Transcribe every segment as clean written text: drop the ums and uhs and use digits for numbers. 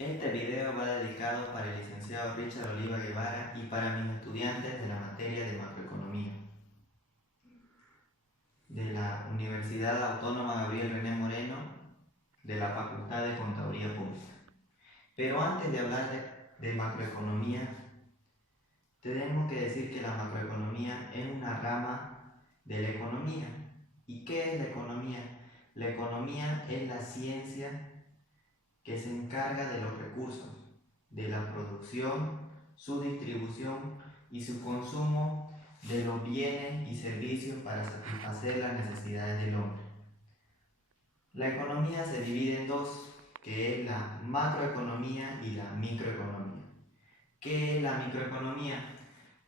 Este video va dedicado para el licenciado Richard Oliva Guevara y para mis estudiantes de la materia de macroeconomía de la Universidad Autónoma Gabriel René Moreno de la Facultad de Contaduría Pública. Pero antes de hablar de macroeconomía, tenemos que decir que la macroeconomía es una rama de la economía. ¿Y qué es la economía? La economía es la ciencia que se encarga de los recursos, de la producción, su distribución y su consumo de los bienes y servicios para satisfacer las necesidades del hombre. La economía se divide en dos, que es la macroeconomía y la microeconomía. ¿Qué es la microeconomía?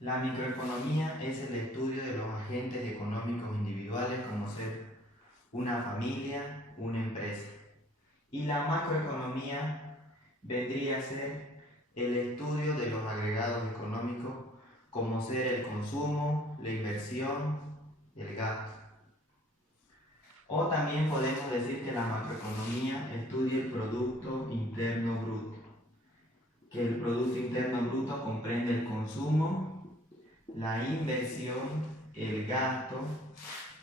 La microeconomía es el estudio de los agentes económicos individuales como ser una familia, una empresa. Y la macroeconomía vendría a ser el estudio de los agregados económicos como ser el consumo, la inversión, el gasto. O también podemos decir que la macroeconomía estudia el Producto Interno Bruto, que el Producto Interno Bruto comprende el consumo, la inversión, el gasto,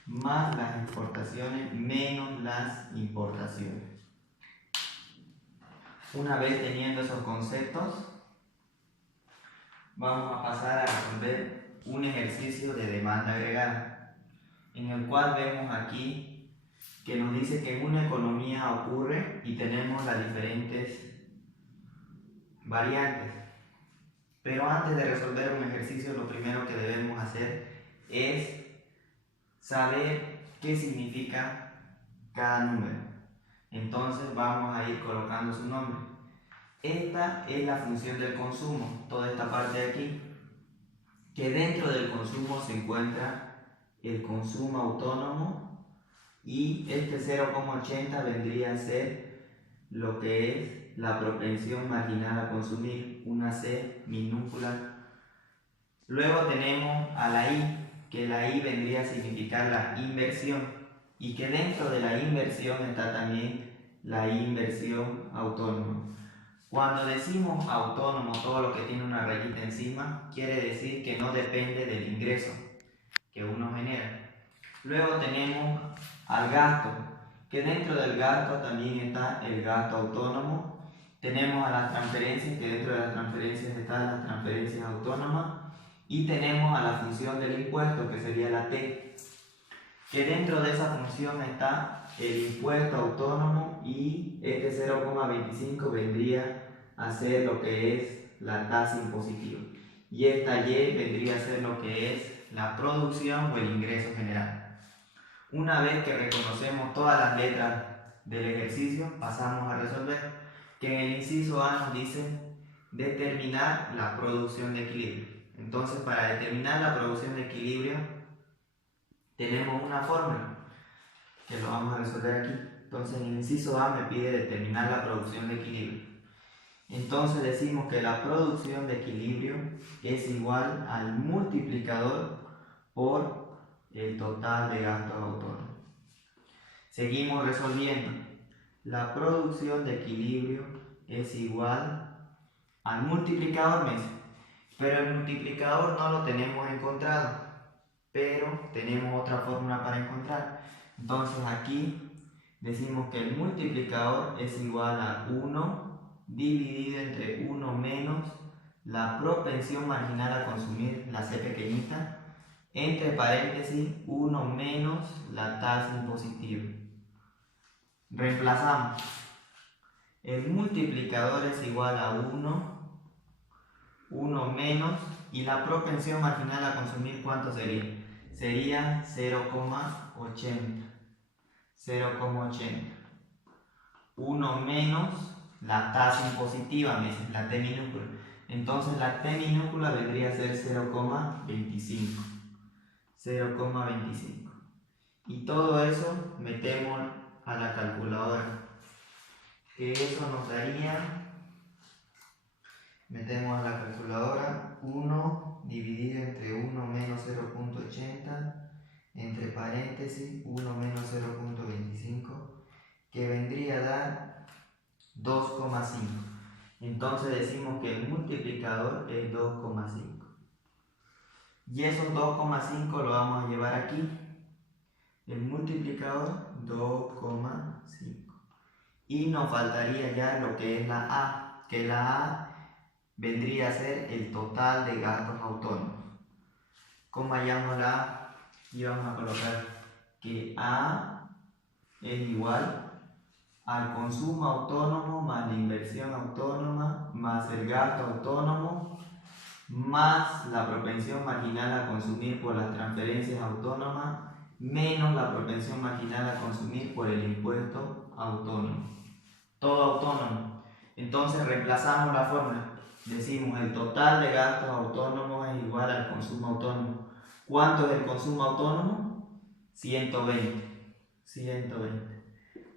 más las exportaciones menos las importaciones. Una vez teniendo esos conceptos, vamos a pasar a resolver un ejercicio de demanda agregada, en el cual vemos aquí que nos dice que en una economía ocurre y tenemos las diferentes variantes. Pero antes de resolver un ejercicio, lo primero que debemos hacer es saber qué significa cada número. Entonces vamos a ir colocando su nombre. Esta es la función del consumo, toda esta parte de aquí, que dentro del consumo se encuentra el consumo autónomo y este 0,80 vendría a ser lo que es la propensión marginal a consumir, una C minúscula. Luego tenemos a la I, que la I vendría a significar la inversión y que dentro de la inversión está también la inversión autónoma. Cuando decimos autónomo, todo lo que tiene una rayita encima, quiere decir que no depende del ingreso que uno genera. Luego tenemos al gasto, que dentro del gasto también está el gasto autónomo. Tenemos a las transferencias, que dentro de las transferencias están las transferencias autónomas. Y tenemos a la función del impuesto, que sería la T, que dentro de esa función está el impuesto autónomo y este 0,25 vendría a ser lo que es la tasa impositiva. Y esta Y vendría a ser lo que es la producción o el ingreso general. Una vez que reconocemos todas las letras del ejercicio, pasamos a resolver, que en el inciso A nos dice determinar la producción de equilibrio. Entonces, para determinar la producción de equilibrio, tenemos una fórmula que lo vamos a resolver aquí. Entonces, en el inciso A me pide determinar la producción de equilibrio. Entonces, decimos que la producción de equilibrio es igual al multiplicador por el total de gastos autónomos. Seguimos resolviendo. La producción de equilibrio es igual al multiplicador, pero el multiplicador no lo tenemos encontrado, pero tenemos otra fórmula para encontrar. Entonces aquí decimos que el multiplicador es igual a 1 dividido entre 1 menos la propensión marginal a consumir, la C pequeñita, entre paréntesis 1 menos la tasa impositiva. Reemplazamos. El multiplicador es igual a 1 menos, y la propensión marginal a consumir, ¿cuánto sería? Sería 0,80. 0,80. 1 menos la tasa impositiva, la T minúscula. Entonces la T minúscula vendría a ser 0,25. 0,25. Y todo eso metemos a la calculadora. Que eso nos daría, metemos a la calculadora 1 dividido entre 1 menos 0,80 entre paréntesis 1 menos 0,25, que vendría a dar 2,5. Entonces decimos que el multiplicador es 2,5. Y esos 2,5 lo vamos a llevar aquí. El multiplicador 2,5. Y nos faltaría ya lo que es la A, que la A vendría a ser el total de gastos autónomos. ¿Cómo hallamos la A? Y vamos a colocar que A es igual al consumo autónomo más la inversión autónoma más el gasto autónomo más la propensión marginal a consumir por las transferencias autónomas menos la propensión marginal a consumir por el impuesto autónomo. Todo autónomo. Entonces reemplazamos la fórmula. Decimos el total de gastos autónomos es igual al consumo autónomo. ¿Cuánto es el consumo autónomo? 120. 120.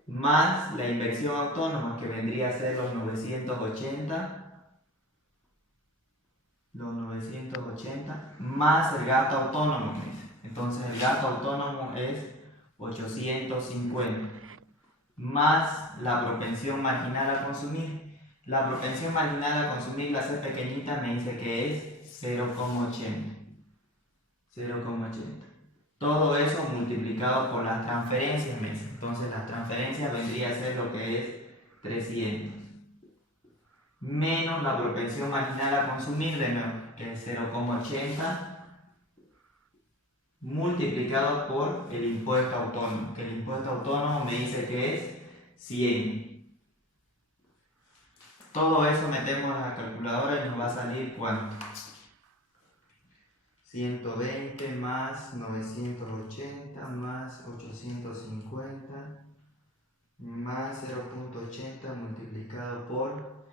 Más la inversión autónoma, que vendría a ser los 980. Los 980 más el gasto autónomo. Entonces el gasto autónomo es 850. Más la propensión marginal a consumir. La propensión marginal a consumir, la C pequeñita, me dice que es 0,80. 0,80. Todo eso multiplicado por las transferencias, me dice. Entonces las transferencias vendría a ser lo que es 300. Menos la propensión marginal a consumir, de nuevo, que es 0,80. Multiplicado por el impuesto autónomo, que el impuesto autónomo me dice que es 100. Todo eso metemos en la calculadora y nos va a salir ¿cuánto? 120 más 980 más 850 más 0,80 multiplicado por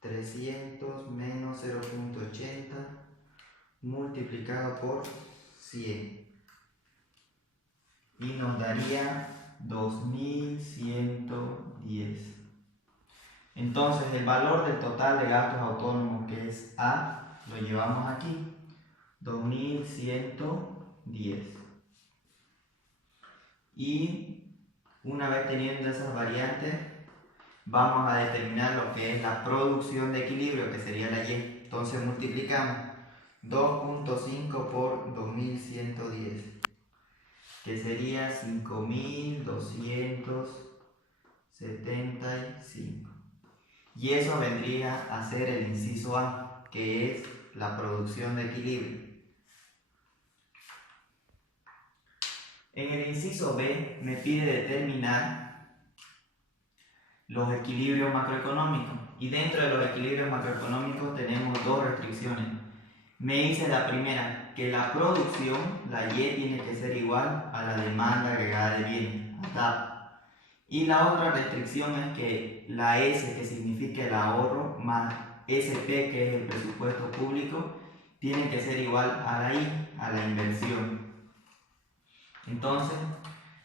300 menos 0,80 multiplicado por 100. Y nos daría 2110. Entonces el valor del total de gastos autónomos, que es A, lo llevamos aquí, 2110. Y una vez teniendo esas variantes, vamos a determinar lo que es la producción de equilibrio, que sería la Y. Entonces multiplicamos 2.5 por 2110. Que sería 5275. Y eso vendría a ser el inciso A, que es la producción de equilibrio. En el inciso B me pide determinar los equilibrios macroeconómicos. Y dentro de los equilibrios macroeconómicos tenemos dos restricciones. Me dice la primera, que la producción, la Y, tiene que ser igual a la demanda agregada de bienes, a TAP. Y la otra restricción es que la S, que significa el ahorro, más SP, que es el presupuesto público, tiene que ser igual a la I, a la inversión. Entonces,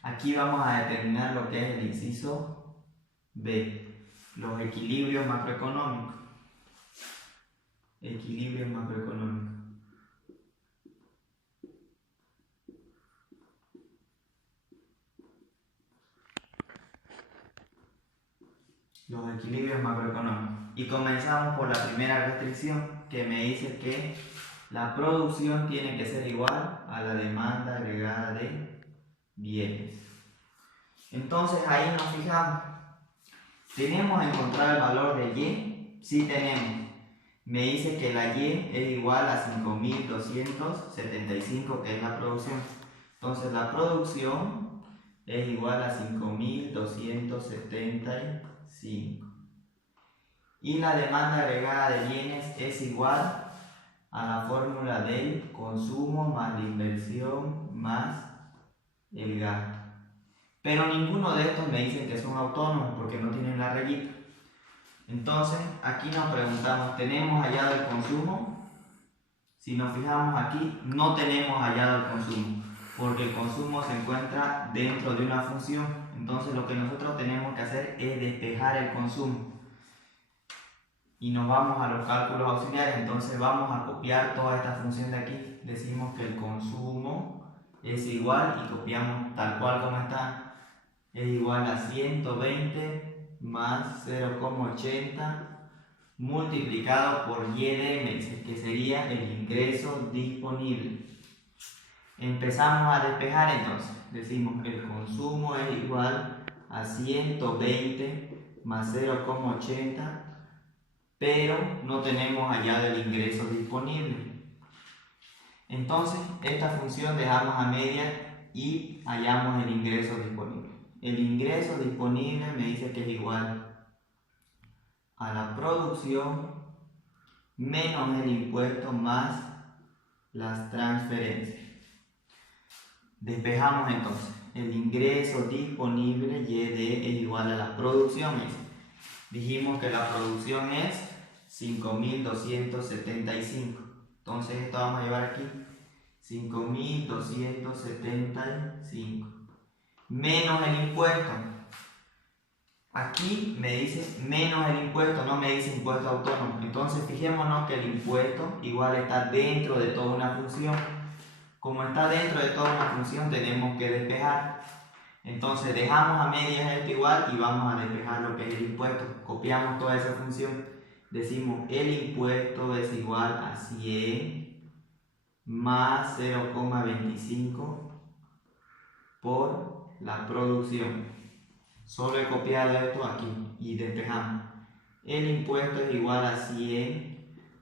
aquí vamos a determinar lo que es el inciso B, los equilibrios macroeconómicos. Equilibrios macroeconómicos. Los equilibrios macroeconómicos. Y comenzamos por la primera restricción, que me dice que la producción tiene que ser igual a la demanda agregada de bienes. Entonces ahí nos fijamos. ¿Tenemos que encontrar el valor de Y? Sí tenemos. Me dice que la Y es igual a 5275, que es la producción. Entonces la producción es igual a 5275. Y la demanda agregada de bienes es igual a la fórmula del consumo más la inversión más el gasto. Pero ninguno de estos me dicen que son autónomos porque no tienen la rayita. Entonces aquí nos preguntamos, ¿tenemos hallado el consumo? Si nos fijamos aquí, no tenemos hallado el consumo, porque el consumo se encuentra dentro de una función. Entonces lo que nosotros tenemos que hacer es despejar el consumo. Y nos vamos a los cálculos auxiliares. Entonces vamos a copiar toda esta función de aquí. Decimos que el consumo es igual, y copiamos tal cual como está, es igual a 120 más 0,80 multiplicado por Y de M, que sería el ingreso disponible. Empezamos a despejar entonces. Decimos el consumo es igual a 120 más 0,80, pero no tenemos hallado el ingreso disponible. Entonces, esta función dejamos a media y hallamos el ingreso disponible. El ingreso disponible me dice que es igual a la producción menos el impuesto más las transferencias. Despejamos entonces. El ingreso disponible YD es igual a la producción. Dijimos que la producción es 5.275. Entonces esto vamos a llevar aquí 5.275 menos el impuesto. Aquí me dice menos el impuesto, no me dice impuesto autónomo. Entonces fijémonos que el impuesto igual está dentro de toda una función. Como está dentro de toda una función, tenemos que despejar. Entonces dejamos a medias esto igual y vamos a despejar lo que es el impuesto. Copiamos toda esa función. Decimos el impuesto es igual a 100 más 0,25 por la producción. Solo he copiado esto aquí y despejamos. El impuesto es igual a 100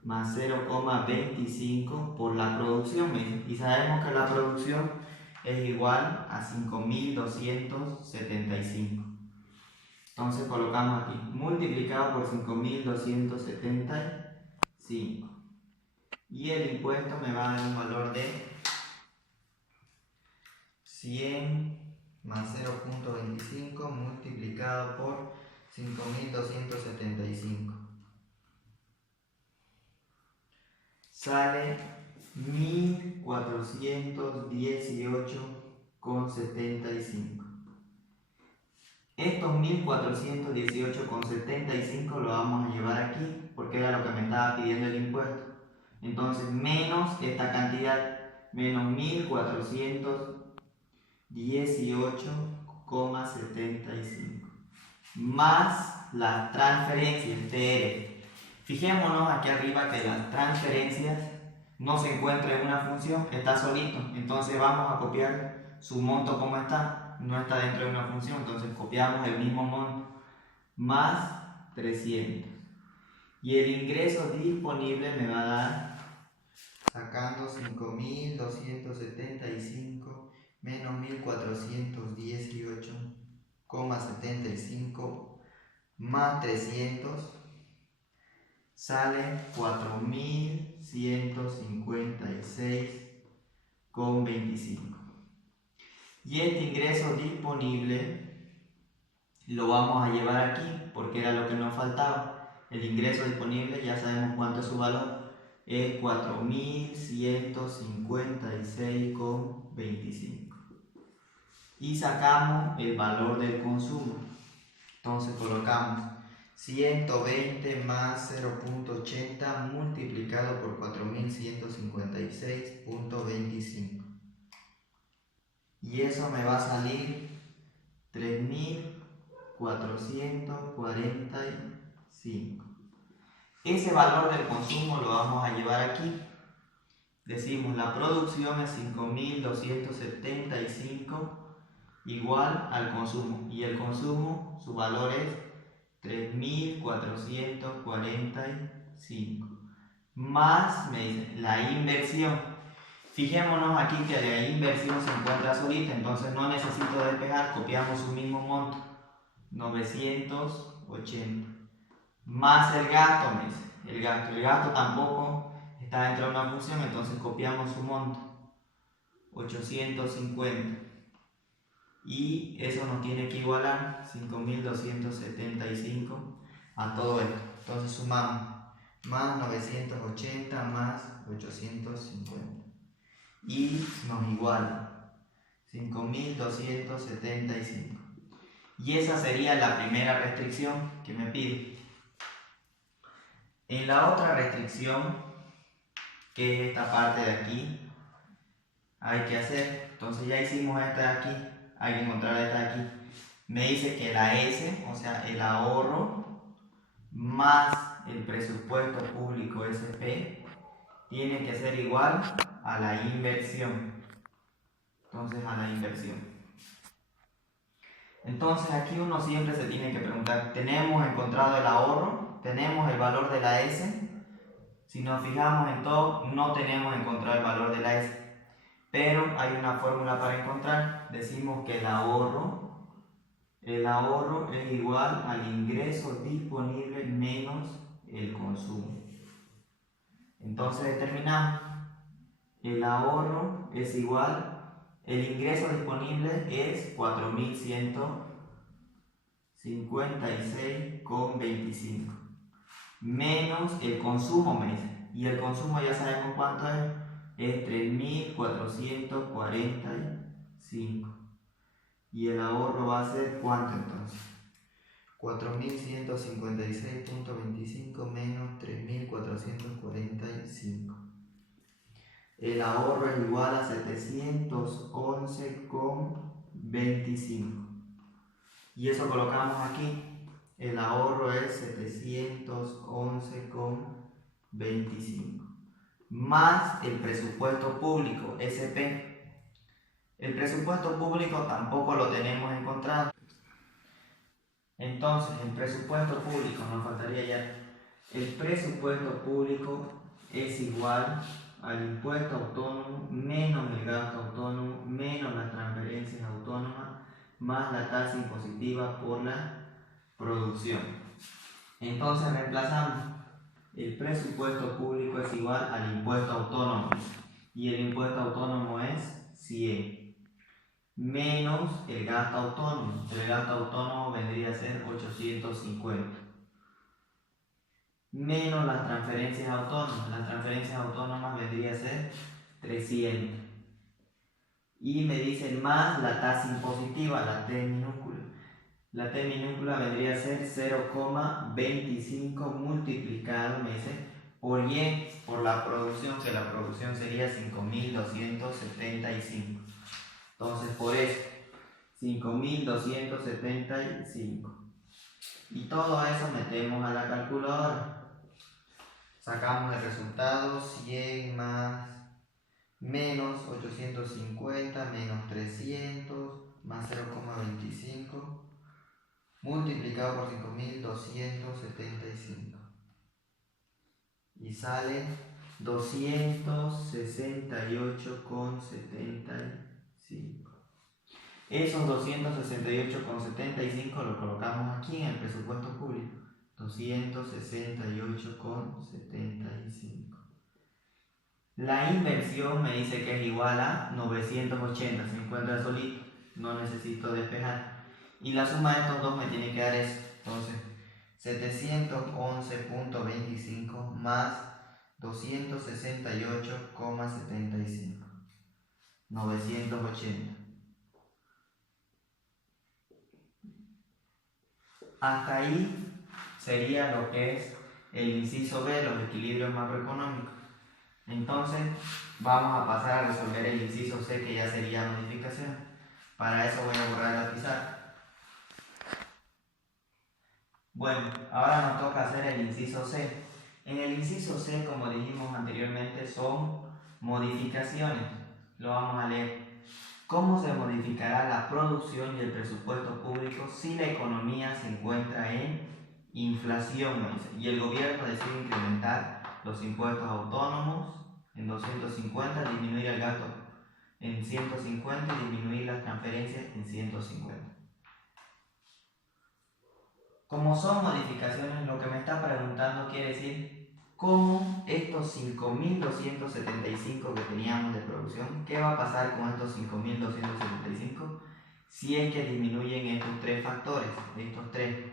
más 0,25 por la producción. Y sabemos que la producción es igual a 5.275. Entonces colocamos aquí multiplicado por 5.275. Y el impuesto me va a dar un valor de 100 más 0,25 multiplicado por 5.275. Sale 1.418,75. Estos 1.418,75 lo vamos a llevar aquí porque era lo que me estaba pidiendo el impuesto. Entonces menos esta cantidad, menos 1.418,75 más las transferencias TR. Fijémonos aquí arriba que las transferencias no se encuentra en una función, está solito. Entonces vamos a copiar su monto como está, no está dentro de una función. Entonces copiamos el mismo monto más 300. Y el ingreso disponible me va a dar, sacando 5.275 menos 1.418,75 más 300, sale 4.156,25. Y este ingreso disponible lo vamos a llevar aquí porque era lo que nos faltaba. El ingreso disponible ya sabemos cuánto es su valor, es 4.156,25. Y sacamos el valor del consumo. Entonces colocamos 120 más 0,80 multiplicado por 4.156,25. Y eso me va a salir 3.445. Ese valor del consumo lo vamos a llevar aquí. Decimos la producción es 5.275 igual al consumo. Y el consumo, su valor es 3.445. Más, me dice, la inversión. Fijémonos aquí que la inversión se encuentra solita, entonces no necesito despejar, copiamos su mismo monto, 980. Más el gasto, me dice. El gasto tampoco está dentro de una función, entonces copiamos su monto, 850. Y eso nos tiene que igualar 5.275 a todo esto. Entonces sumamos más 980 más 850 y nos iguala 5.275. Y esa sería la primera restricción que me pide. En la otra restricción, que es esta parte de aquí, hay que hacer, entonces ya hicimos esta de aquí, hay que encontrar esta de aquí. Me dice que la S, o sea el ahorro, más más el presupuesto público SP tiene que ser igual a la inversión. Entonces, a la inversión. Entonces, aquí uno siempre se tiene que preguntar, ¿tenemos encontrado el ahorro? ¿Tenemos el valor de la S? Si nos fijamos en todo, no tenemos encontrado el valor de la S. Pero hay una fórmula para encontrar. Decimos que el ahorro es igual al ingreso disponible menos el consumo. Entonces determinamos, el ahorro es igual, el ingreso disponible es 4.156,25 menos el consumo mes. Y el consumo ya sabemos cuánto es 3.445. Y el ahorro va a ser ¿cuánto entonces? 4.156,25 menos 3.445. El ahorro es igual a 711,25. Y eso colocamos aquí. El ahorro es 711,25. Más el presupuesto público, SP. El presupuesto público tampoco lo tenemos encontrado. Entonces, el presupuesto público, nos faltaría ya. El presupuesto público es igual al impuesto autónomo menos el gasto autónomo menos las transferencias autónomas más la tasa impositiva por la producción. Entonces reemplazamos. El presupuesto público es igual al impuesto autónomo y el impuesto autónomo es 100 menos el gasto autónomo. El gasto autónomo vendría a ser 850 menos las transferencias autónomas. Las transferencias autónomas vendría a ser 300 y me dicen más la tasa impositiva, la T minúscula. La T minúscula vendría a ser 0,25 multiplicado, me dice, por Y, por la producción, que la producción sería 5.275. Entonces, por eso, 5.275. Y todo eso metemos a la calculadora. Sacamos el resultado, 100 más menos 850 menos 300 más 0,25 multiplicado por 5.275 y sale 268,75. Esos 268,75 lo colocamos aquí en el presupuesto público. 268,75. La inversión me dice que es igual a 980, se encuentra solito, no necesito despejar. Y la suma de estos dos me tiene que dar eso. Entonces, 711,25 más 268,75. 980. Hasta ahí sería lo que es el inciso B, los equilibrios macroeconómicos. Entonces, vamos a pasar a resolver el inciso C, que ya sería modificación. Para eso voy a borrar la pizarra. Bueno, ahora nos toca hacer el inciso C. En el inciso C, como dijimos anteriormente, son modificaciones. Lo vamos a leer. ¿Cómo se modificará la producción y el presupuesto público si la economía se encuentra en inflación? Y el gobierno decide incrementar los impuestos autónomos en 250, disminuir el gasto en 150 y disminuir las transferencias en 150. Como son modificaciones, lo que me está preguntando quiere decir cómo estos 5.275 que teníamos de producción, ¿qué va a pasar con estos 5.275 si es que disminuyen estos tres factores, estos tres?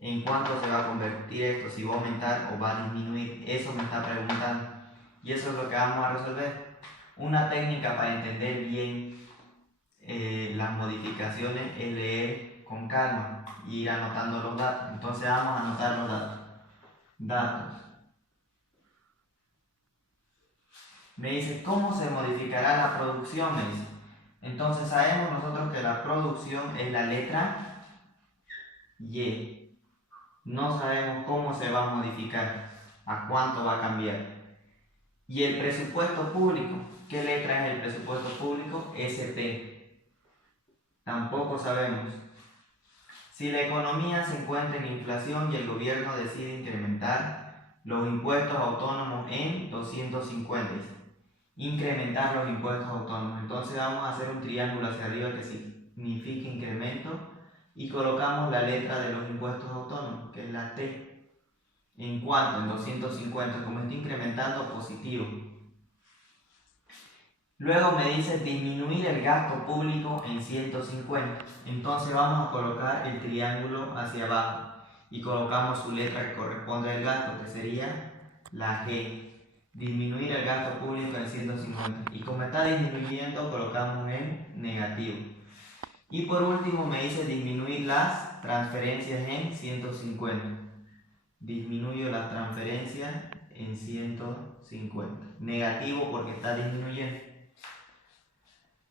¿En cuánto se va a convertir esto? ¿Si va a aumentar o va a disminuir? Eso me está preguntando. Y eso es lo que vamos a resolver. Una técnica para entender bien las modificaciones es leer con calma y ir anotando los datos. Entonces vamos a anotar los datos. Datos. Me dice, ¿cómo se modificará la producción? Me dice. Entonces sabemos nosotros que la producción es la letra Y. no sabemos cómo se va a modificar, a cuánto va a cambiar. Y el presupuesto público, ¿qué letra es el presupuesto público? ST. Tampoco sabemos. Si la economía se encuentra en inflación y el gobierno decide incrementar los impuestos autónomos en 250, incrementar los impuestos autónomos. Entonces vamos a hacer un triángulo hacia arriba que significa incremento y colocamos la letra de los impuestos autónomos, que es la T. ¿En cuánto? En 250, como está incrementando, positivo. Luego me dice disminuir el gasto público en 150. Entonces vamos a colocar el triángulo hacia abajo y colocamos su letra que corresponde al gasto, que sería la G. Disminuir el gasto público en 150. Y como está disminuyendo, colocamos en negativo. Y por último me dice disminuir las transferencias en 150. Disminuyo las transferencias en 150. Negativo porque está disminuyendo.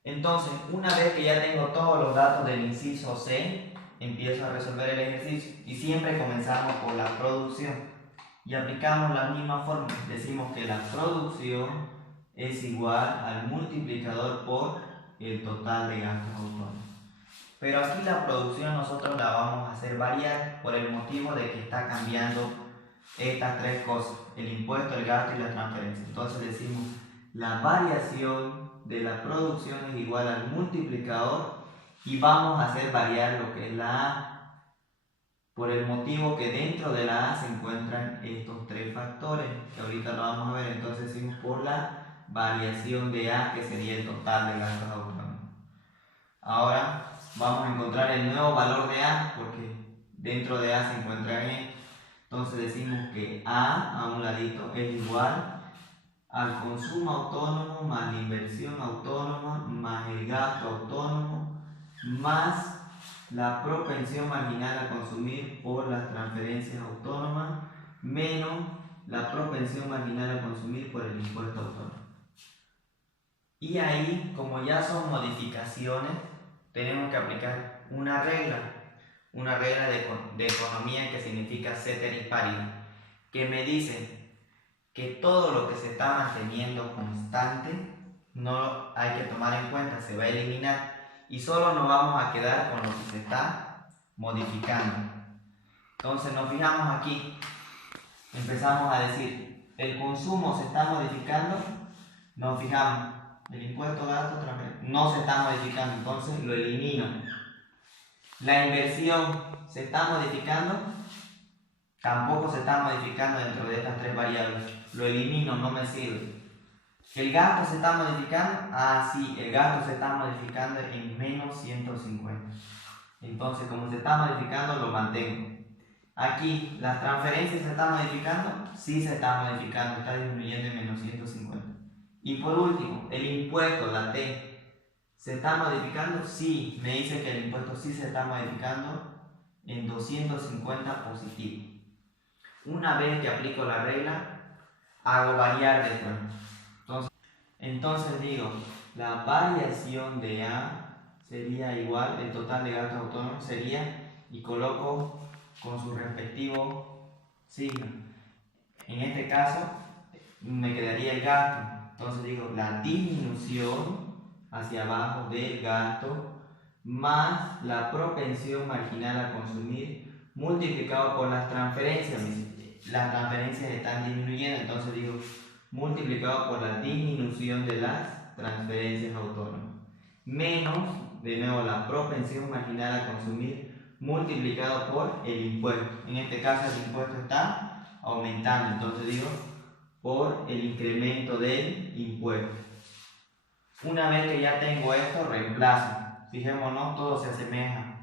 Entonces, una vez que ya tengo todos los datos del inciso C, empiezo a resolver el ejercicio. Y siempre comenzamos por la producción. Y aplicamos la misma fórmula. Decimos que la producción es igual al multiplicador por el total de gastos autónomos. Pero aquí la producción nosotros la vamos a hacer variar por el motivo de que está cambiando estas tres cosas: el impuesto, el gasto y la transferencia. Entonces decimos la variación de la producción es igual al multiplicador y vamos a hacer variar lo que es la A, por el motivo que dentro de la A se encuentran estos tres factores que ahorita lo vamos a ver. Entonces decimos por la variación de A, que sería el total de gastos autónomos. Ahora vamos a encontrar el nuevo valor de A, porque dentro de A se encuentra en. Entonces decimos que A un ladito es igual al consumo autónomo más la inversión autónoma más el gasto autónomo más la propensión marginal a consumir por las transferencias autónomas menos la propensión marginal a consumir por el impuesto autónomo. Y ahí, como ya son modificaciones, tenemos que aplicar una regla de economía que significa ceteris paribus, que me dice que todo lo que se está manteniendo constante no hay que tomar en cuenta, se va a eliminar y solo nos vamos a quedar con lo que se está modificando. Entonces nos fijamos aquí, empezamos a decir, el consumo se está modificando, nos fijamos, el impuesto gasto no se está modificando, entonces lo elimino. La inversión se está modificando, tampoco se está modificando dentro de estas tres variables, lo elimino, no me sirve. ¿El gasto se está modificando? Ah, sí, el gasto se está modificando en menos 150. Entonces, como se está modificando, lo mantengo. Aquí, ¿las transferencias se están modificando? Sí se está modificando, está disminuyendo en menos 150. Y por último, el impuesto, la T, ¿se está modificando? Sí, me dice que el impuesto sí se está modificando en 250 positivo. Una vez que aplico la regla, hago variar después. Entonces digo, la variación de A sería igual, el total de gastos autónomos sería, y coloco con su respectivo signo. En este caso, me quedaría el gasto. Entonces digo, la disminución hacia abajo del gasto más la propensión marginal a consumir multiplicado por las transferencias. Las transferencias están disminuyendo, entonces digo multiplicado por la disminución de las transferencias autónomas menos, de nuevo, la propensión marginal a consumir multiplicado por el impuesto. En este caso el impuesto está aumentando, entonces digo por el incremento del impuesto. Una vez que ya tengo esto, reemplazo. Fijémonos, todo se asemeja.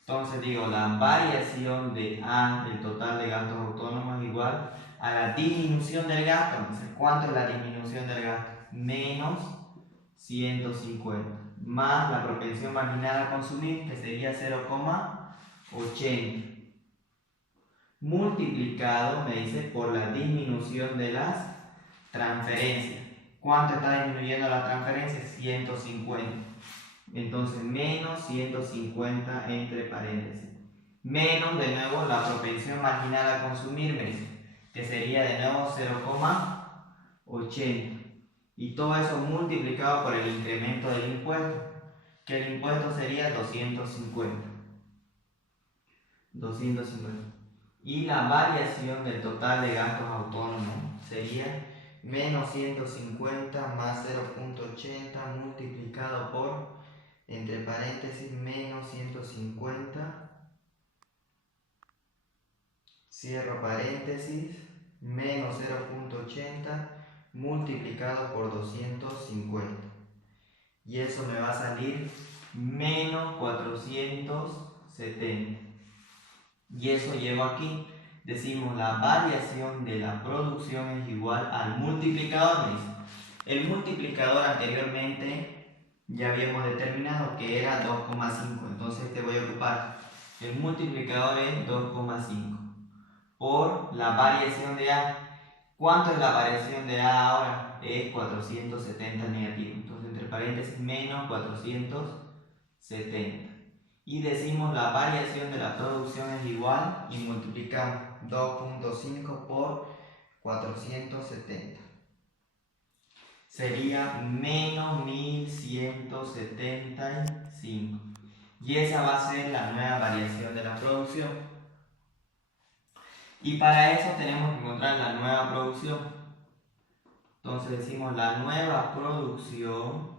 Entonces digo, la variación de A, el total de gastos autónomos, es igual a la disminución del gasto. Entonces, ¿cuánto es la disminución del gasto? Menos 150, más la propensión marginal a consumir, que sería 0,80. Multiplicado, me dice, por la disminución de las transferencias. ¿Cuánto está disminuyendo las transferencias? 150. Entonces, menos 150 entre paréntesis. menos de nuevo la propensión marginal a consumir, que sería de nuevo 0,80. Y todo eso multiplicado por el incremento del impuesto, que el impuesto sería 250. Y la variación del total de gastos autónomos sería menos 150 más 0,80 multiplicado por, entre paréntesis, menos 150, cierro paréntesis, menos 0,80 multiplicado por 250. Y eso me va a salir menos 470. Y eso llevo aquí. Decimos la variación de la producción es igual al multiplicador. El multiplicador anteriormente ya habíamos determinado que era 2,5. Entonces te voy a ocupar. El multiplicador es 2,5 por la variación de A. ¿Cuánto es la variación de A ahora? Es 470 negativo. Entonces entre paréntesis menos 470. Y decimos la variación de la producción es igual y multiplicamos 2,5 por 470. Sería menos 1175. Y esa va a ser la nueva variación de la producción. Y para eso tenemos que encontrar la nueva producción. Entonces decimos la nueva producción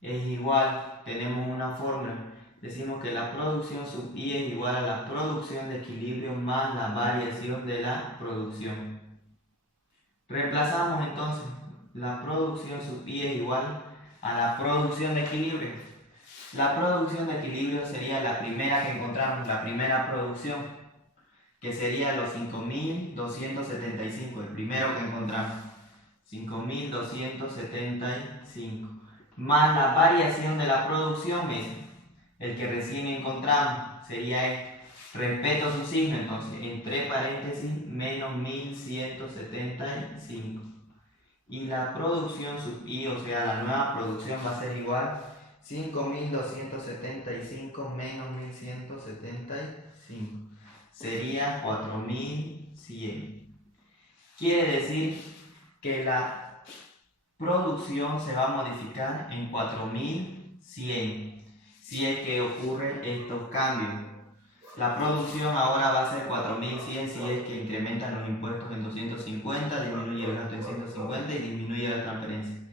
es igual, tenemos una fórmula, decimos que la producción sub I es igual a la producción de equilibrio más la variación de la producción. Reemplazamos entonces, la producción sub I es igual a la producción de equilibrio. La producción de equilibrio sería la primera que encontramos, la primera producción, que sería los 5.275, el primero que encontramos, 5.275. Más la variación de la producción, el que recién encontramos, sería respeto su signo, entonces entre paréntesis menos 1175. Y la producción sub I, o sea la nueva producción, va a ser igual 5.275 menos 1175. Sería 4.100. Quiere decir que la producción se va a modificar en 4.100 si es que ocurren estos cambios. La producción ahora va a ser 4.100 si es que incrementan los impuestos en 250, disminuye el gasto en 150 y disminuye la transferencia.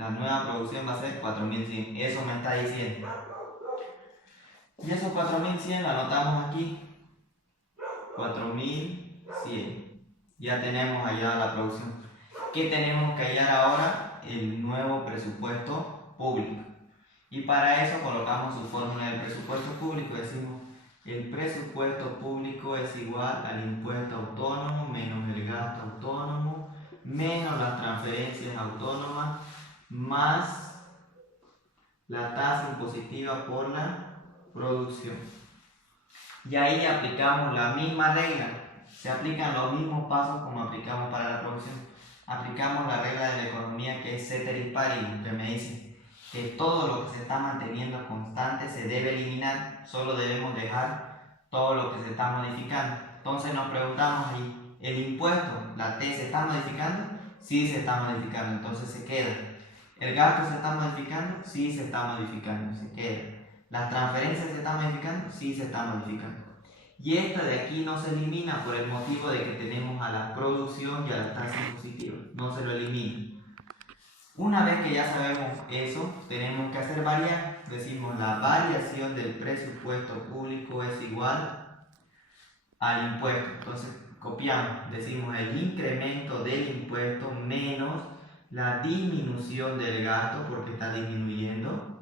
La nueva producción va a ser 4.100. Eso me está diciendo. Y esos 4.100 lo anotamos aquí. 4.100. Ya tenemos allá la producción. ¿Qué tenemos que hallar ahora? El nuevo presupuesto público. Y para eso colocamos su fórmula del presupuesto público. Decimos, el presupuesto público es igual al impuesto autónomo menos el gasto autónomo menos las transferencias autónomas más la tasa impositiva por la producción. Y ahí aplicamos la misma regla. Se aplican los mismos pasos como aplicamos para la producción. Aplicamos la regla de la economía que es ceteris paribus, que me dice que todo lo que se está manteniendo constante se debe eliminar, solo debemos dejar todo lo que se está modificando. Entonces nos preguntamos ahí, ¿el impuesto, la T, se está modificando? Sí se está modificando, entonces se queda. ¿El gasto se está modificando? Sí se está modificando, se queda. ¿Las transferencias se están modificando? Sí se están modificando. Y esta de aquí no se elimina por el motivo de que tenemos a la producción y a las tasas impositivas. No se lo elimina. Una vez que ya sabemos eso, tenemos que hacer variar. Decimos la variación del presupuesto público es igual al impuesto. Entonces copiamos. Decimos el incremento del impuesto menos la disminución del gasto porque está disminuyendo.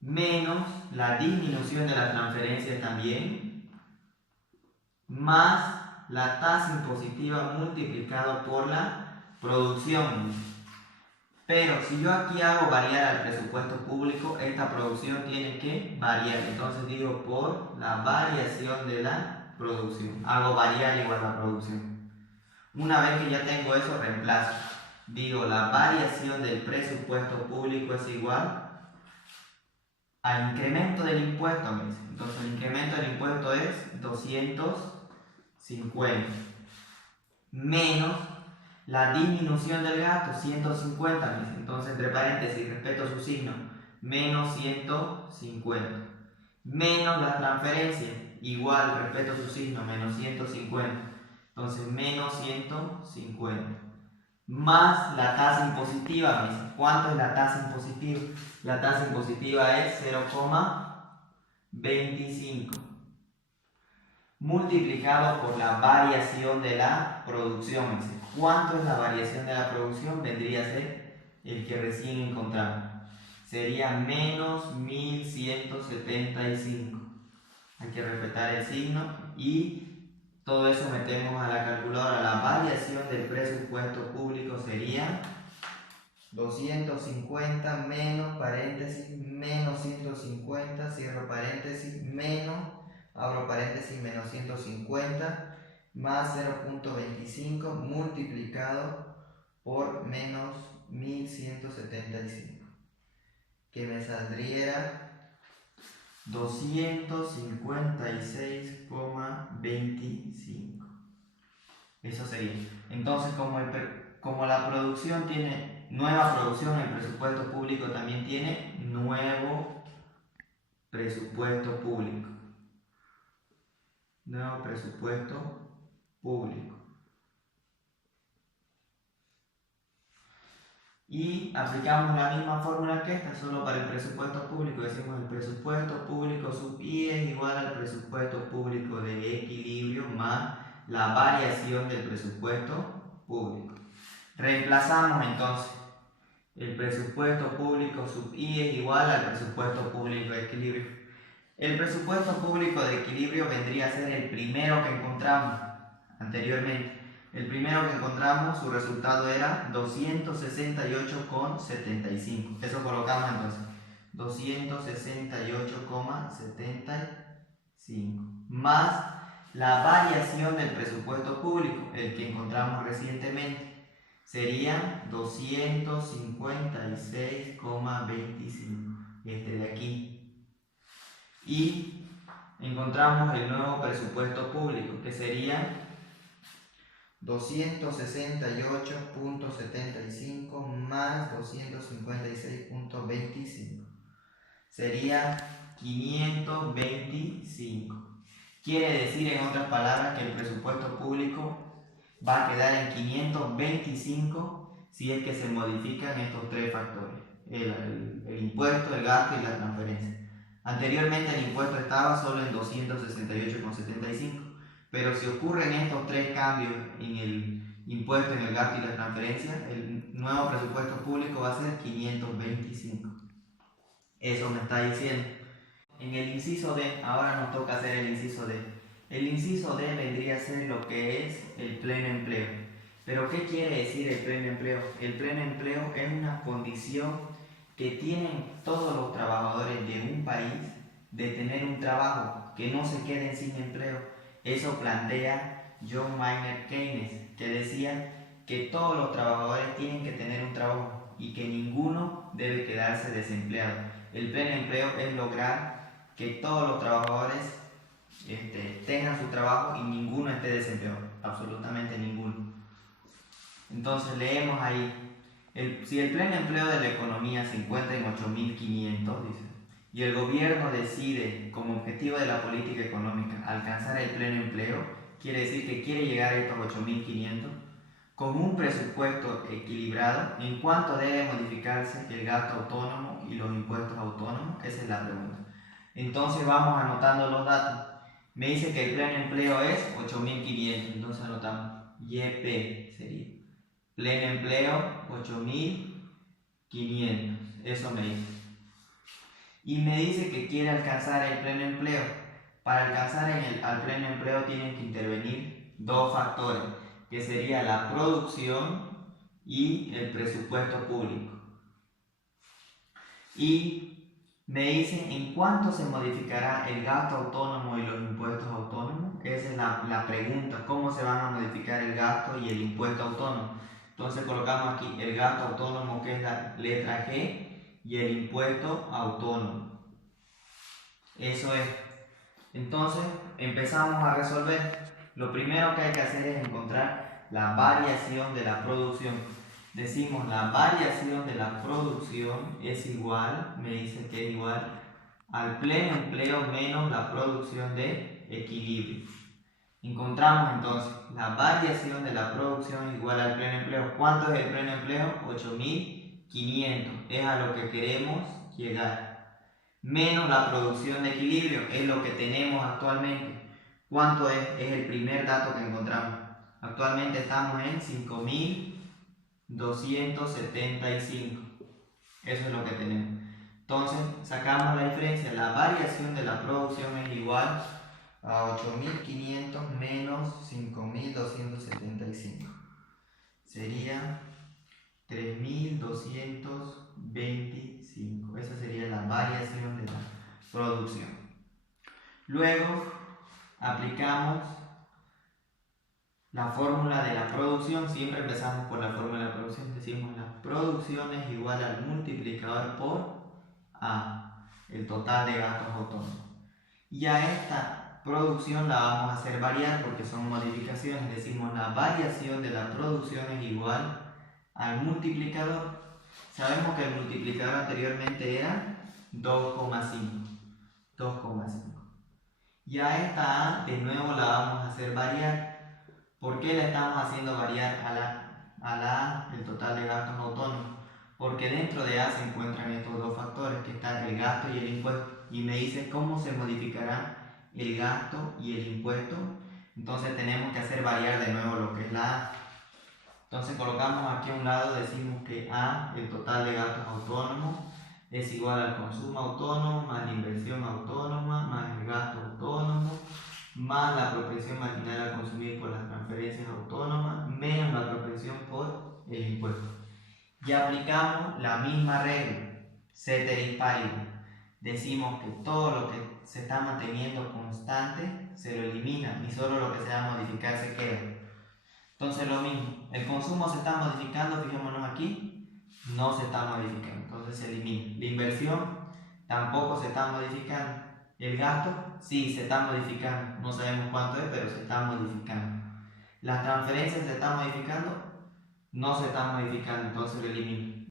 Menos la disminución de las transferencias también. Más la tasa impositiva multiplicado por la producción. Pero si yo aquí hago variar al presupuesto público, esta producción tiene que variar. Entonces digo por la variación de la producción. Hago variar igual a la producción. Una vez que ya tengo eso, reemplazo. Digo la variación del presupuesto público es igual al incremento del impuesto, me dice. Entonces el incremento del impuesto es 250 menos la disminución del gasto, 150, me dice. Entonces entre paréntesis, respeto su signo, menos 150 menos la transferencia, igual, respeto su signo, menos 150. Entonces menos 150 más la tasa impositiva, me dice. ¿Cuánto es la tasa impositiva? La tasa impositiva es 0,25 multiplicado por la variación de la producción, me dice. ¿Cuánto es la variación de la producción? Vendría a ser el que recién encontramos. Sería menos 1175. Hay que respetar el signo y todo eso metemos a la calculadora. La variación del presupuesto público sería 250 menos paréntesis menos 150, cierro paréntesis, menos, abro paréntesis, menos 150 más 0,25 multiplicado por menos 1175, que me saldría 256,25. Eso sería. Entonces, como la producción tiene nueva producción, el presupuesto público también tiene nuevo presupuesto público. Nuevo presupuesto público. Y aplicamos la misma fórmula que esta, solo para el presupuesto público. Decimos el presupuesto público sub I es igual al presupuesto público de equilibrio más la variación del presupuesto público. Reemplazamos entonces el presupuesto público sub I es igual al presupuesto público de equilibrio. El presupuesto público de equilibrio vendría a ser el primero que encontramos anteriormente. El primero que encontramos, su resultado era 268,75. Eso colocamos entonces. 268,75. Más la variación del presupuesto público, el que encontramos recientemente, sería 256,25. Este de aquí. Y encontramos el nuevo presupuesto público, que sería 268,75 más 256,25. Sería 525. Quiere decir, en otras palabras, que el presupuesto público va a quedar en 525 si es que se modifican estos tres factores: el impuesto, el gasto y la transferencia. Anteriormente el impuesto estaba solo en 268,75. Pero si ocurren estos tres cambios en el impuesto, en el gasto y la transferencia, el nuevo presupuesto público va a ser 525. Eso me está diciendo. En el inciso D, ahora nos toca hacer el inciso D. El inciso D vendría a ser lo que es el pleno empleo. Pero ¿qué quiere decir el pleno empleo? El pleno empleo es una condición que tienen todos los trabajadores de un país de tener un trabajo, que no se queden sin empleo. Eso plantea John Maynard Keynes, que decía que todos los trabajadores tienen que tener un trabajo y que ninguno debe quedarse desempleado. El pleno empleo es lograr que todos los trabajadores tengan su trabajo y ninguno esté desempleado, absolutamente ninguno. Entonces leemos ahí, si el pleno empleo de la economía se encuentra en 8.500, dice, y el gobierno decide como objetivo de la política económica alcanzar el pleno empleo, quiere decir que quiere llegar a estos 8.500, con un presupuesto equilibrado, ¿en cuánto debe modificarse el gasto autónomo y los impuestos autónomos? Esa es la pregunta. Entonces vamos anotando los datos. Me dice que el pleno empleo es 8.500, entonces anotamos YP sería pleno empleo 8.500, eso me dice. Y me dice que quiere alcanzar el pleno empleo. Para alcanzar al pleno empleo tienen que intervenir dos factores, que sería la producción y el presupuesto público. Y me dice en cuánto se modificará el gasto autónomo y los impuestos autónomos. Esa es la pregunta, ¿cómo se van a modificar el gasto y el impuesto autónomo? Entonces colocamos aquí el gasto autónomo, que es la letra G, y el impuesto autónomo. Eso es. Entonces empezamos a resolver. Lo primero que hay que hacer es encontrar la variación de la producción. Decimos la variación de la producción es igual, me dice que es igual al pleno empleo menos la producción de equilibrio. Encontramos entonces la variación de la producción es igual al pleno empleo. ¿Cuánto es el pleno empleo? 8500. Es a lo que queremos llegar. Menos la producción de equilibrio, es lo que tenemos actualmente. ¿Cuánto es? Es el primer dato que encontramos. Actualmente estamos en 5275. Eso es lo que tenemos. Entonces, sacamos la diferencia. La variación de la producción es igual a 8500 menos 5275. Sería 3225. Esa sería la variación de la producción. Luego, aplicamos la fórmula de la producción. Siempre empezamos por la fórmula de la producción. Decimos la producción es igual al multiplicador por A, el total de gastos autónomos. Y a esta producción la vamos a hacer variar porque son modificaciones. Decimos la variación de la producción es igual al multiplicador. Sabemos que el multiplicador anteriormente era 2,5. Y a esta A de nuevo la vamos a hacer variar. ¿Por qué la estamos haciendo variar a la A, el total de gastos autónomos? Porque dentro de A se encuentran estos dos factores, que están el gasto y el impuesto. Y me dice cómo se modificará el gasto y el impuesto. Entonces tenemos que hacer variar de nuevo lo que es la A. Entonces colocamos aquí a un lado, decimos que A, el total de gastos autónomos, es igual al consumo autónomo más la inversión autónoma más el gasto autónomo más la propensión marginal a consumir por las transferencias autónomas menos la propensión por el impuesto. Y aplicamos la misma regla, ceteris paribus. Decimos que todo lo que se está manteniendo constante se lo elimina y solo lo que se va a modificar se queda. Entonces lo mismo, el consumo se está modificando, fijémonos aquí, no se está modificando, entonces se elimina. La inversión tampoco se está modificando. El gasto sí se está modificando, no sabemos cuánto es, pero se está modificando. Las transferencias se están modificando, no se están modificando, entonces lo elimino.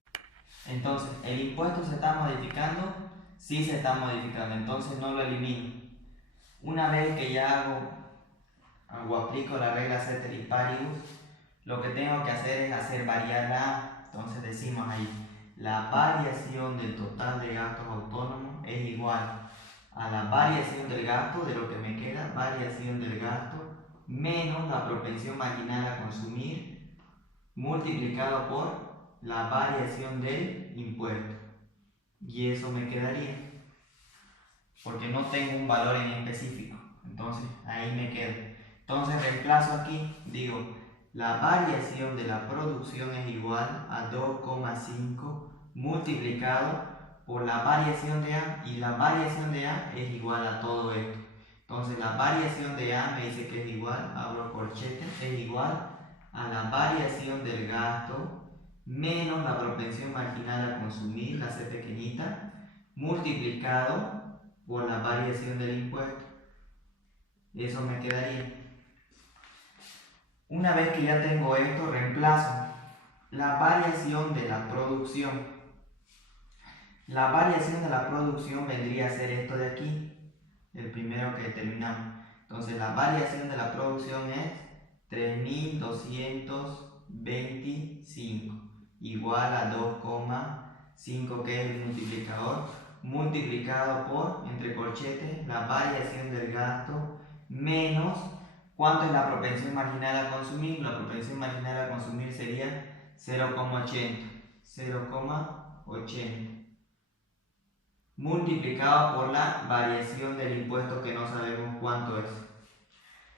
Entonces el impuesto se está modificando, sí se está modificando, entonces no lo elimino. Una vez que ya aplico la regla ceteris paribus, lo que tengo que hacer es hacer variar la A. Entonces decimos ahí, la variación del total de gastos autónomos es igual a la variación del gasto, de lo que me queda, variación del gasto, menos la propensión marginal a consumir, multiplicado por la variación del impuesto. Y eso me quedaría, porque no tengo un valor en específico. Entonces ahí me quedo. Entonces reemplazo aquí, digo, la variación de la producción es igual a 2,5 multiplicado por la variación de A, y la variación de A es igual a todo esto. Entonces la variación de A me dice que es igual, abro corchetes, es igual a la variación del gasto menos la propensión marginal a consumir, la C pequeñita, multiplicado por la variación del impuesto. Eso me quedaría. Una vez que ya tengo esto, reemplazo la variación de la producción. La variación de la producción vendría a ser esto de aquí, el primero que determinamos. Entonces la variación de la producción es 3225 igual a 2,5, que es el multiplicador, multiplicado por, entre corchetes, la variación del gasto menos, ¿cuánto es la propensión marginal a consumir? La propensión marginal a consumir sería 0,80. Multiplicado por la variación del impuesto, que no sabemos cuánto es.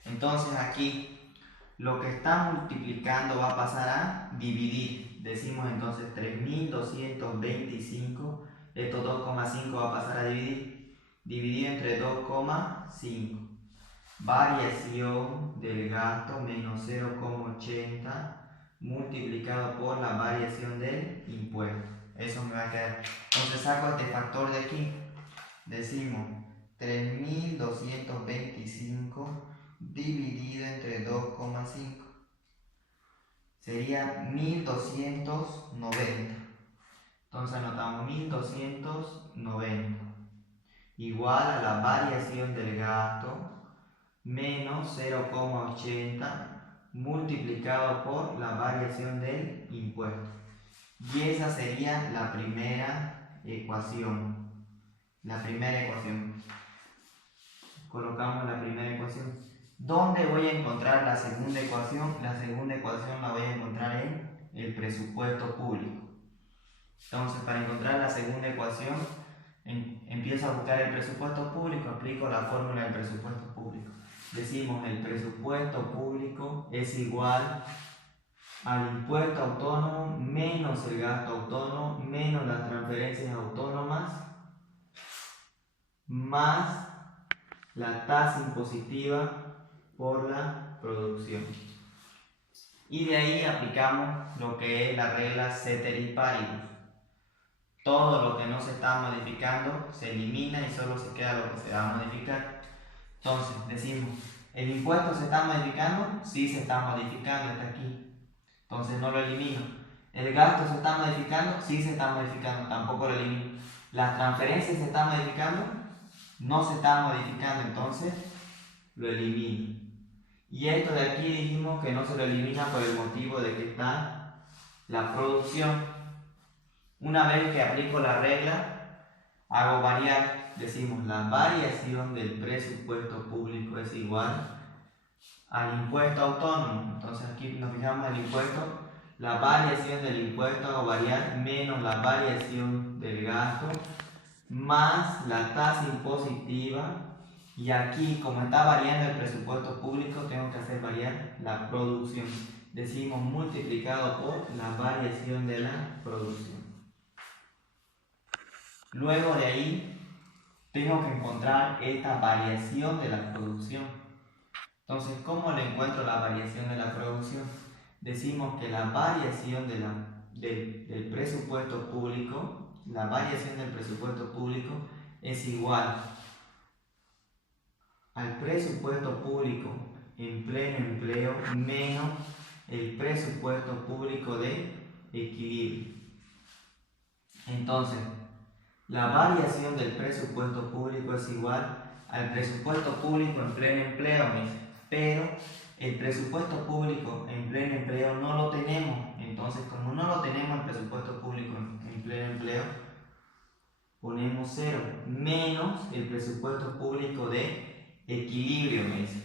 Entonces aquí lo que está multiplicando va a pasar a dividir. Decimos entonces 3225, estos 2,5 va a pasar a dividir. Dividir entre 2,5. Variación del gasto menos 0,80 multiplicado por la variación del impuesto. Eso me va a quedar. Entonces saco este factor de aquí. Decimos 3.225 dividido entre 2,5. Sería 1.290. Entonces anotamos 1.290 igual a la variación del gasto menos 0,80 multiplicado por la variación del impuesto. Y esa sería la primera ecuación. Colocamos la primera ecuación. ¿Dónde voy a encontrar la segunda ecuación? La segunda ecuación la voy a encontrar en el presupuesto público. Entonces, para encontrar la segunda ecuación, empiezo a buscar el presupuesto público, aplico la fórmula del presupuesto público. Decimos el presupuesto público es igual al impuesto autónomo menos el gasto autónomo menos las transferencias autónomas más la tasa impositiva por la producción. Y de ahí aplicamos lo que es la regla ceteris paribus. Todo lo que no se está modificando se elimina y solo se queda lo que se va a modificar. Entonces decimos, ¿el impuesto se está modificando? Sí, se está modificando, está aquí. Entonces no lo elimino. ¿El gasto se está modificando? Sí, se está modificando, tampoco lo elimino. ¿Las transferencias se están modificando? No se están modificando, entonces lo elimino. Y esto de aquí dijimos que no se lo elimina por el motivo de que está la producción. Una vez que aplico la regla, hago variar, decimos la variación del presupuesto público es igual al impuesto autónomo. Entonces aquí nos fijamos el impuesto, la variación del impuesto hago variar menos la variación del gasto más la tasa impositiva. Y aquí, como está variando el presupuesto público, tengo que hacer variar la producción. Decimos multiplicado por la variación de la producción. Luego de ahí, tengo que encontrar esta variación de la producción. Entonces, ¿cómo le encuentro la variación de la producción? Decimos que la variación del presupuesto público, la variación del presupuesto público es igual al presupuesto público en pleno empleo menos el presupuesto público de equilibrio. Entonces, la variación del presupuesto público es igual al presupuesto público en pleno empleo, pero el presupuesto público en pleno empleo no lo tenemos. Entonces, como no lo tenemos el presupuesto público en pleno empleo, ponemos 0 menos el presupuesto público de equilibrio, me dice.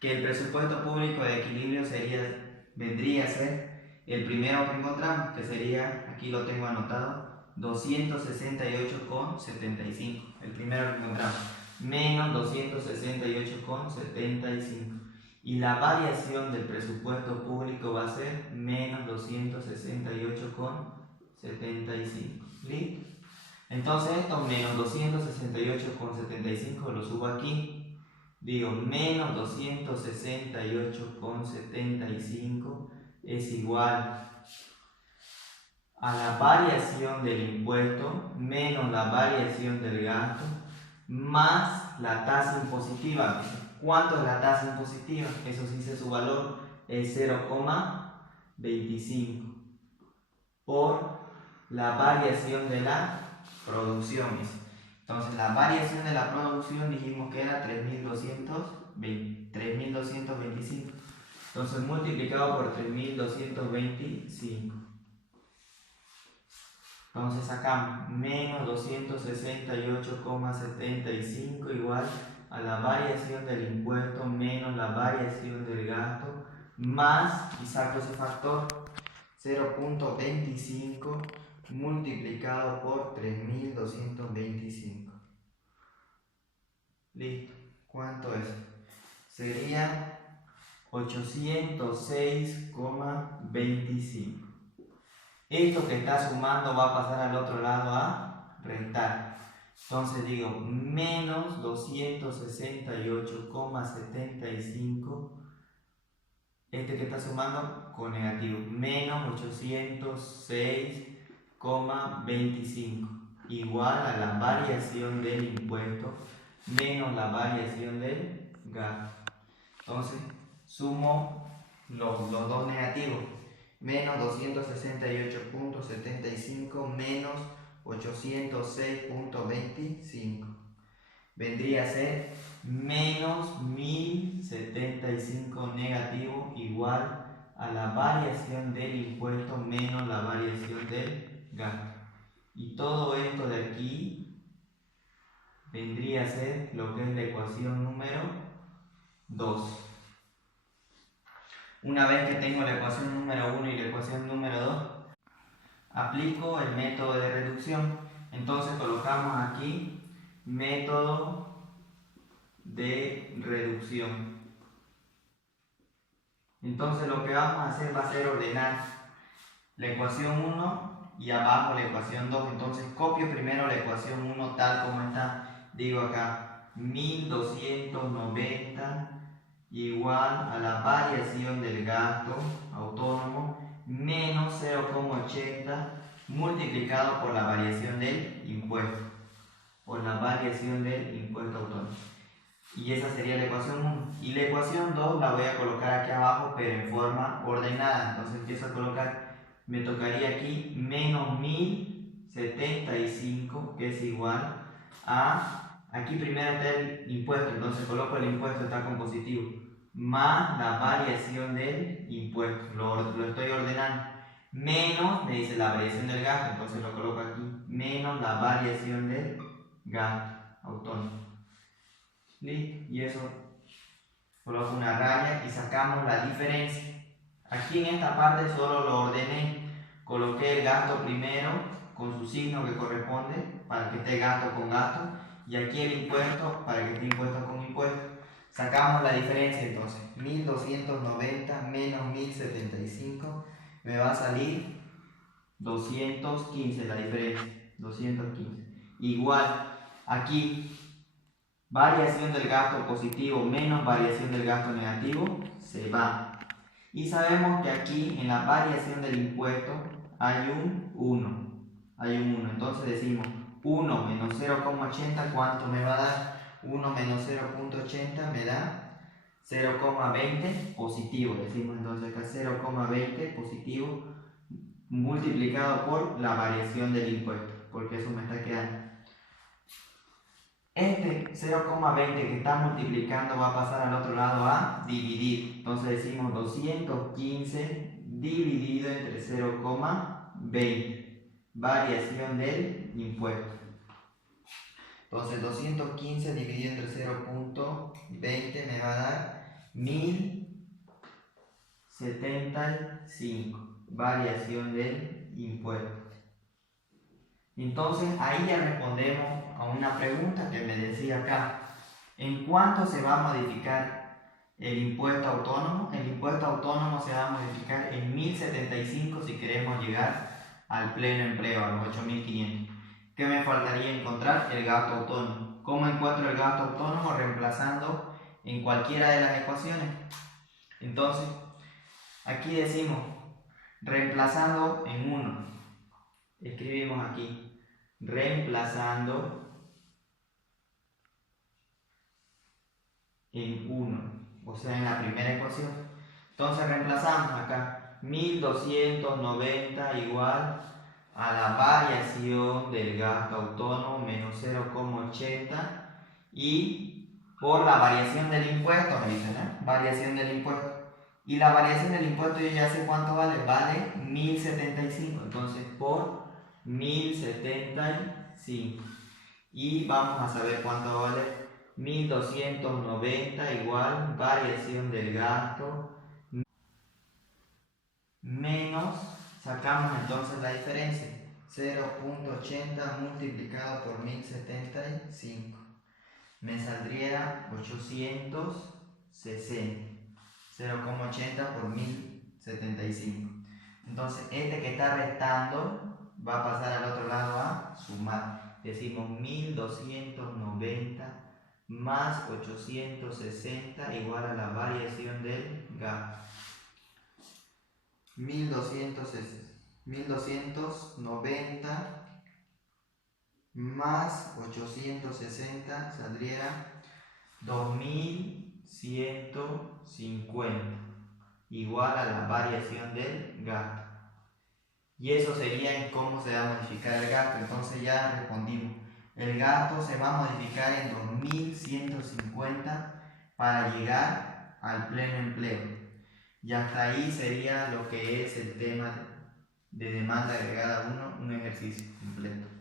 Que el presupuesto público de equilibrio vendría a ser el primero que encontramos, que sería, aquí lo tengo anotado, 268,75. El primero que encontramos, menos 268,75. Y la variación del presupuesto público va a ser menos 268,75. ¿Listo? Entonces esto menos 268,75 lo subo aquí. Digo, menos 268,75 es igual a la variación del impuesto menos la variación del gasto más la tasa impositiva. ¿Cuánto es la tasa impositiva? Eso sí sé su valor, es 0,25 por la variación de la producción. Entonces la variación de la producción dijimos que era 3.225. Entonces multiplicado por 3.225. Entonces sacamos menos 268,75 igual a la variación del impuesto menos la variación del gasto más, y saco ese factor, 0,25 multiplicado por 3.225. Listo. ¿Cuánto es? Sería 806,25. Esto que está sumando va a pasar al otro lado a restar. Entonces digo menos 268,75. Este que está sumando con negativo. Menos 806,25. Igual a la variación del impuesto menos la variación del gasto. Entonces, sumo los dos negativos. Menos 268.75 menos 806.25. Vendría a ser menos 1075 negativo igual a la variación del impuesto menos la variación del gasto. Y todo esto de aquí vendría a ser lo que es la ecuación número 2. Una vez que tengo la ecuación número 1 y la ecuación número 2, aplico el método de reducción. Entonces colocamos aquí método de reducción. Entonces lo que vamos a hacer va a ser ordenar la ecuación 1 y abajo la ecuación 2. Entonces copio primero la ecuación 1 tal como está. Digo acá 1290 igual a la variación del gasto autónomo menos 0,80 multiplicado por la variación del impuesto. Por la variación del impuesto autónomo. Y esa sería la ecuación 1. Y la ecuación 2 la voy a colocar aquí abajo, pero en forma ordenada. Entonces empiezo a colocar, me tocaría aquí menos 1075, que es igual a, aquí primero está el impuesto, entonces coloco el impuesto, está con positivo, más la variación del impuesto, lo estoy ordenando. Menos, me dice la variación del gasto, entonces lo coloco aquí, menos la variación del gasto autónomo. ¿Listo? Y eso, coloco una raya y sacamos la diferencia. Aquí en esta parte solo lo ordené, coloqué el gasto primero con su signo que corresponde para que esté gasto con gasto, y aquí el impuesto para que esté impuesto con impuesto. Sacamos la diferencia entonces, 1290 menos 1075 me va a salir 215 la diferencia, 215. Igual, aquí variación del gasto positivo menos variación del gasto negativo se va. Y sabemos que aquí en la variación del impuesto hay un 1. Hay un 1. Entonces decimos 1 menos 0,80, ¿cuánto me va a dar? 1 menos 0,80 me da 0,20 positivo. Decimos entonces acá 0,20 positivo multiplicado por la variación del impuesto, porque eso me está quedando. Este 0,20 que está multiplicando va a pasar al otro lado a dividir. Entonces decimos 215 dividido entre 0,20. Variación del impuesto. Entonces 215 dividido entre 0,20 me va a dar 1075. Variación del impuesto. Entonces ahí ya respondemos a una pregunta que me decía acá. ¿En cuánto se va a modificar el impuesto autónomo? El impuesto autónomo se va a modificar en 1075 si queremos llegar al pleno empleo, a los 8500. ¿Qué me faltaría encontrar? El gasto autónomo. ¿Cómo encuentro el gasto autónomo? Reemplazando en cualquiera de las ecuaciones. Entonces, aquí decimos, reemplazando en 1. Escribimos aquí. Reemplazando en 1, o sea en la primera ecuación. Entonces reemplazamos acá 1290 igual a la variación del gasto autónomo menos 0,80 y por la variación del impuesto, me dicen, variación del impuesto. Y la variación del impuesto yo ya sé cuánto vale, vale 1075, entonces por 1075. Y vamos a saber cuánto vale 1290 igual variación del gasto menos, sacamos entonces la diferencia, 0,80 multiplicado por 1075. Me saldría 860. 0,80 por 1075. Entonces este que está restando va a pasar al otro lado a sumar. Decimos 1290 más 860 igual a la variación del gasto. 1290 más 860 saldría 2150 igual a la variación del gasto. Y eso sería en cómo se va a modificar el gasto. Entonces ya respondimos. El gasto se va a modificar en 2150 para llegar al pleno empleo. Y hasta ahí sería lo que es el tema de demanda agregada 1, un ejercicio completo.